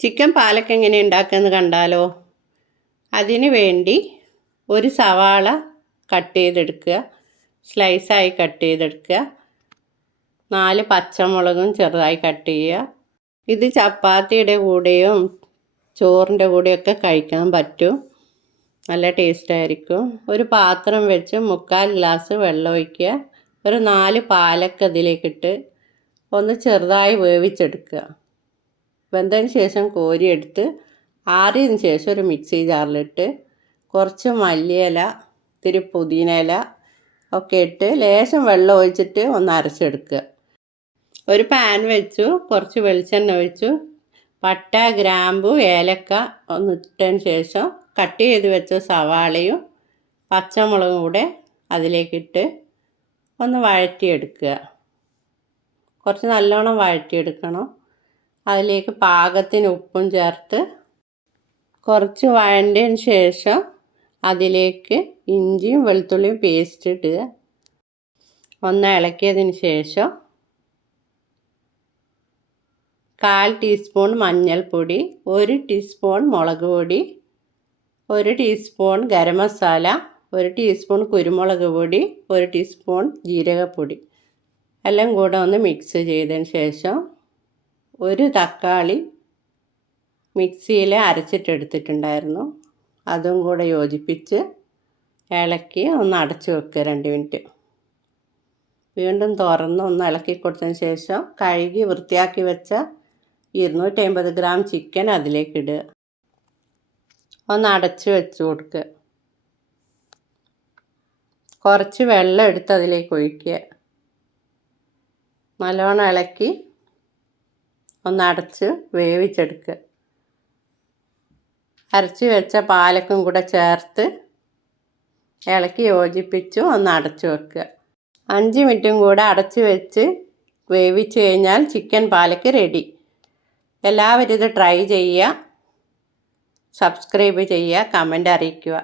Chicken പാലക്ക് എങ്ങനെ ഉണ്ടാക്കുന്നത് കണ്ടാലോ? അതിന് വേണ്ടി ഒരു സവാള കട്ട് ചെയ്തെടുക്കുക. സ്ലൈസായി കട്ട് ചെയ്തെടുക്കുക. നാല് പച്ചമുളകും ചെറുതായി കട്ട് ചെയ്യുക. ഇത് ചപ്പാത്തിയുടെ കൂടെയും ചോറിന്റെ കൂടെയൊക്കെ കഴിക്കാൻ പറ്റും. നല്ല ടേസ്റ്റ് ആയിരിക്കും. ഒരു പാത്രം വെച്ച് മുക്കാൽ ഗ്ലാസ് വെള്ളം ഒഴിക്കുക. ഒരു നാല് പാലക്ക് അതിലേക്കിട്ട് ഒന്ന് ചെറുതായി വേവിച്ചെടുക്കുക. വെന്തതിന് ശേഷം കോരിയെടുത്ത് ആറിയതിന് ശേഷം ഒരു മിക്സി ജാറിലിട്ട് കുറച്ച് മല്ലിയില ഇത്തിരി പുതിന ഇല ഒക്കെ ഇട്ട് ലേശം വെള്ളം ഒഴിച്ചിട്ട് ഒന്ന് അരച്ചെടുക്കുക. ഒരു പാൻ വെച്ചു കുറച്ച് വെളിച്ചെണ്ണ ഒഴിച്ചു പട്ട ഗ്രാമ്പു ഏലക്ക ഒന്ന് ഇട്ടതിന് ശേഷം കട്ട് ചെയ്ത് വെച്ച സവാളയും പച്ചമുളകും കൂടെ അതിലേക്കിട്ട് ഒന്ന് വഴറ്റിയെടുക്കുക. കുറച്ച് നല്ലോണം വഴറ്റിയെടുക്കണം. അതിലേക്ക് പാകത്തിന് ഉപ്പും ചേർത്ത് കുറച്ച് വഴണ്ടതിന് ശേഷം അതിലേക്ക് ഇഞ്ചിയും വെളുത്തുള്ളിയും പേസ്റ്റ് ഇടുക. ഒന്ന് ഇളക്കിയതിന് ശേഷം കാൽ ടീസ്പൂൺ മഞ്ഞൾപ്പൊടി ഒരു ടീസ്പൂൺ മുളക് പൊടി ഒരു ടീസ്പൂൺ ഗരം മസാല ഒരു ടീസ്പൂൺ കുരുമുളക് പൊടി ഒരു ടീസ്പൂൺ ജീരകപ്പൊടി. എല്ലാം കൂടെ ഒന്ന് മിക്സ് ചെയ്തതിന് ശേഷം ഒരു തക്കാളി മിക്സിയിൽ അരച്ചിട്ടെടുത്തിട്ടുണ്ടായിരുന്നു. അതും കൂടെ യോജിപ്പിച്ച് ഇളക്കി ഒന്ന് അടച്ചു വെക്കുക രണ്ട് മിനിറ്റ്. വീണ്ടും തുറന്ന് ഒന്ന് ഇളക്കി കൊടുത്തതിന് ശേഷം കഴുകി വൃത്തിയാക്കി വെച്ച ഇരുന്നൂറ്റി അമ്പത് ഗ്രാം ചിക്കൻ അതിലേക്ക് ഇടുക. ഒന്ന് അടച്ച് വെച്ച് കൊടുക്കുക. കുറച്ച് വെള്ളം എടുത്ത് അതിലേക്ക് ഒഴിക്കുക. നല്ലോണം ഇളക്കി ഒന്ന് അടച്ച് വേവിച്ചെടുക്കുക അരച്ച് വെച്ച പാലക്കും കൂടെ ചേർത്ത് ഇളക്കി യോജിപ്പിച്ചു ഒന്ന് അടച്ചു വെക്കുക. അഞ്ച് മിനിറ്റും കൂടെ അടച്ച് വെച്ച് വേവിച്ച് കഴിഞ്ഞാൽ ചിക്കൻ പാലക്ക് റെഡി. എല്ലാവരും ഇത് ട്രൈ ചെയ്യുക. സബ്സ്ക്രൈബ് ചെയ്യുക കമന്റ് അറിയിക്കുക.